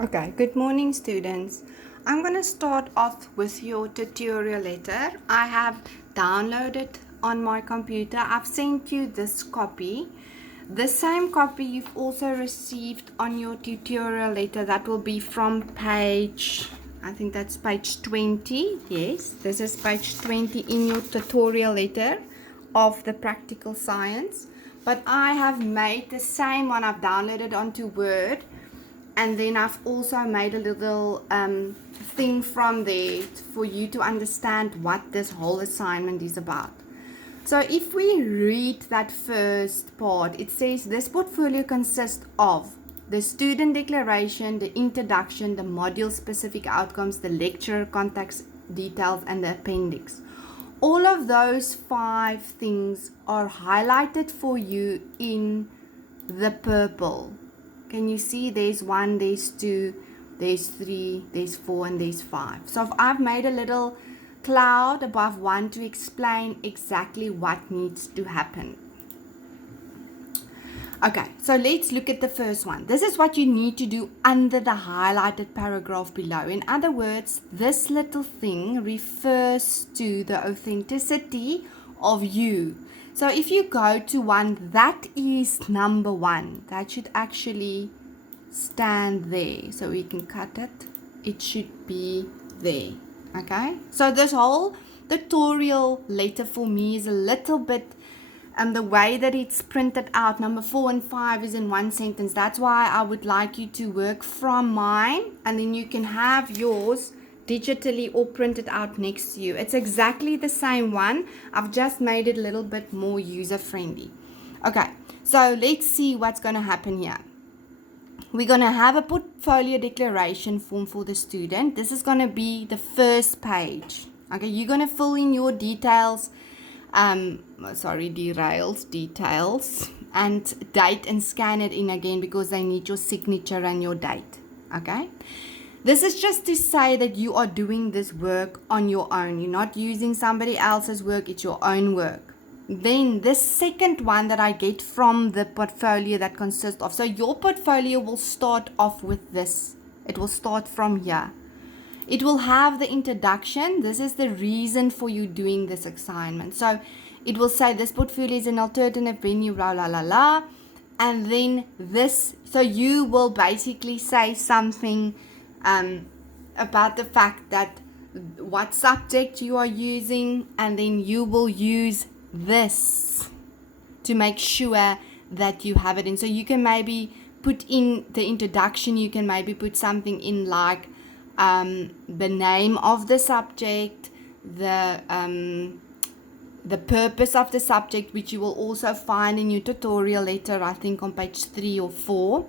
Okay, good morning students. I'm going to start off with your tutorial letter. I have downloaded on my computer. I've sent you this copy. The same copy you've also received on your tutorial letter. That will be from page, I think that's page 20. Yes, this is page 20 in your tutorial letter of the practical science. But I have made the same one. I've downloaded onto Word. And then I've also made a little thing from there for you to understand what this whole assignment is about. So if we read that first part, it says this portfolio consists of the student declaration, the introduction, the module specific outcomes, the lecture contacts details, and the appendix. All of those 5 things are highlighted for you in the purple. Can you see there's 1, there's 2, there's 3, there's 4, and there's 5. So I've made a little cloud above 1 to explain exactly what needs to happen. Okay, so let's look at the first one. This is what you need to do under the highlighted paragraph below. In other words, this little thing refers to the authenticity of you. So if you go to 1, that is number 1. That should actually stand there. So we can cut it. It should be there. Okay. So this whole tutorial letter for me is a little bit, the way that it's printed out, number 4 and 5 is in one sentence. That's why I would like you to work from mine, and then you can have yours digitally or printed out next to you. It's exactly the same one. I've just made it a little bit more user friendly. Okay, so let's see what's going to happen here. We're going to have a portfolio declaration form for the student. This is going to be the first page. Okay, you're going to fill in your details, details and date, and scan it in again because they need your signature and your date. Okay. This is just to say that you are doing this work on your own. You're not using somebody else's work. It's your own work. Then this second one that I get from the portfolio that consists of. So your portfolio will start off with this. It will start from here. It will have the introduction. This is the reason for you doing this assignment. So it will say this portfolio is an alternative venue, blah, blah, blah, blah. And then this, so you will basically say something about the fact that what subject you are using, and then you will use this to make sure that you have it in. So you can maybe put in the introduction, you can maybe put something in like the name of the subject, the purpose of the subject, which you will also find in your tutorial letter, I think on page 3 or 4.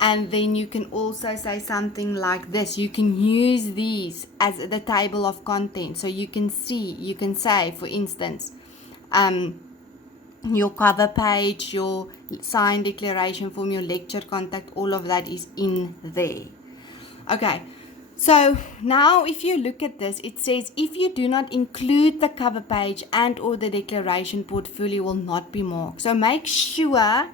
And then you can also say something like this. You can use these as the table of contents. So you can say, for instance, your cover page, your signed declaration form, your lecture contact, all of that is in there. Okay, so now if you look at this, it says if you do not include the cover page and or the declaration, portfolio will not be marked. So make sure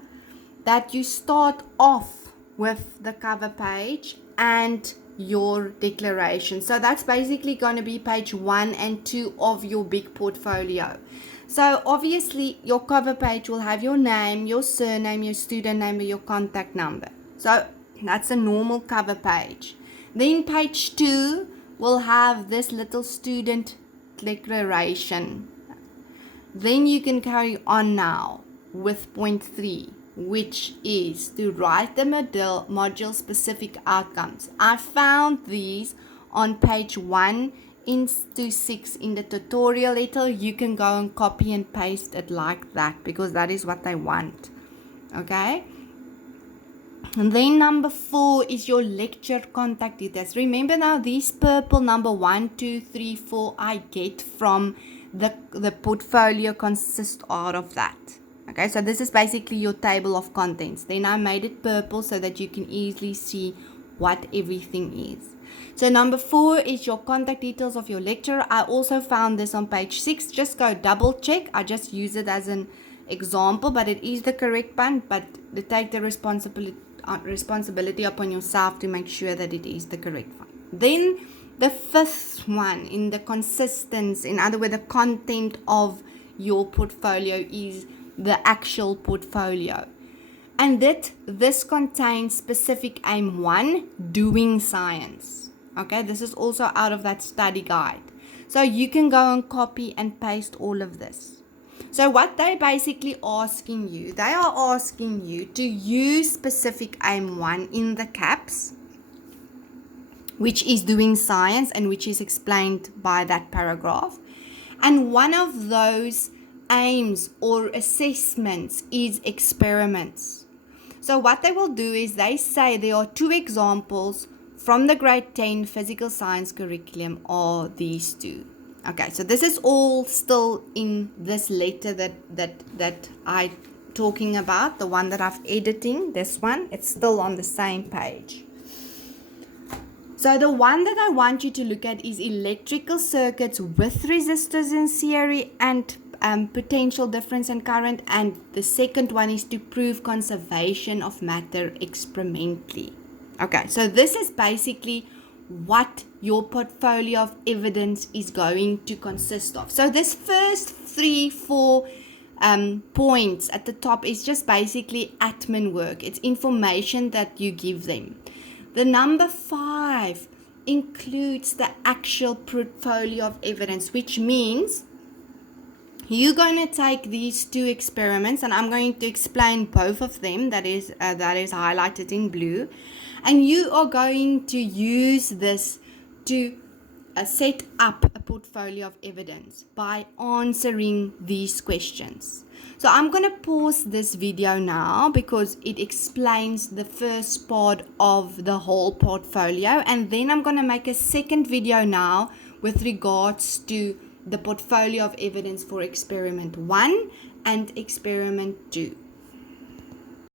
that you start off with the cover page and your declaration. So that's basically going to be page 1 and 2 of your big portfolio. So obviously your cover page will have your name, your surname, your student name, or your contact number. So that's a normal cover page. Then page 2 will have this little student declaration. Then you can carry on now with point 3, which is to write the module specific outcomes. I found these on page 1 to 6 in the tutorial letter. You can go and copy and paste it like that because that is what I want. Okay. And then number 4 is your lecture contact details. Remember now, these purple number 1, 2, 3, 4 I get from the portfolio consists out of that. Okay, so this is basically your table of contents. Then I made it purple so that you can easily see what everything is. So number 4 is your contact details of your lecturer. I also found this on page 6. Just go double check. I just use it as an example, but it is the correct one. But they take the responsibility responsibility upon yourself to make sure that it is the correct one. Then the fifth one in the consistency, in other words, the content of your portfolio is the actual portfolio. And that this contains specific aim 1, doing science. Okay, this is also out of that study guide. So you can go and copy and paste all of this. So what they're basically asking you, they are asking you to use specific aim 1 in the caps, which is doing science and which is explained by that paragraph. And one of those aims or assessments is experiments. So what they will do is they say there are 2 examples from the grade 10 physical science curriculum are these 2. Okay, so this is all still in this letter that I talking about, the one that I've editing, this one, it's still on the same page. So the one that I want you to look at is electrical circuits with resistors in series and potential difference in current, and the second one is to prove conservation of matter experimentally. Okay, so this is basically what your portfolio of evidence is going to consist of. So this first 3-4 points at the top is just basically admin work. It's information that you give them. The number 5 includes the actual portfolio of evidence, which means you're going to take these 2 experiments, and I'm going to explain both of them, that is highlighted in blue, and you are going to use this to set up a portfolio of evidence by answering these questions. So I'm going to pause this video now because it explains the first part of the whole portfolio, and then I'm going to make a second video now with regards to the portfolio of evidence for experiment 1 and experiment 2.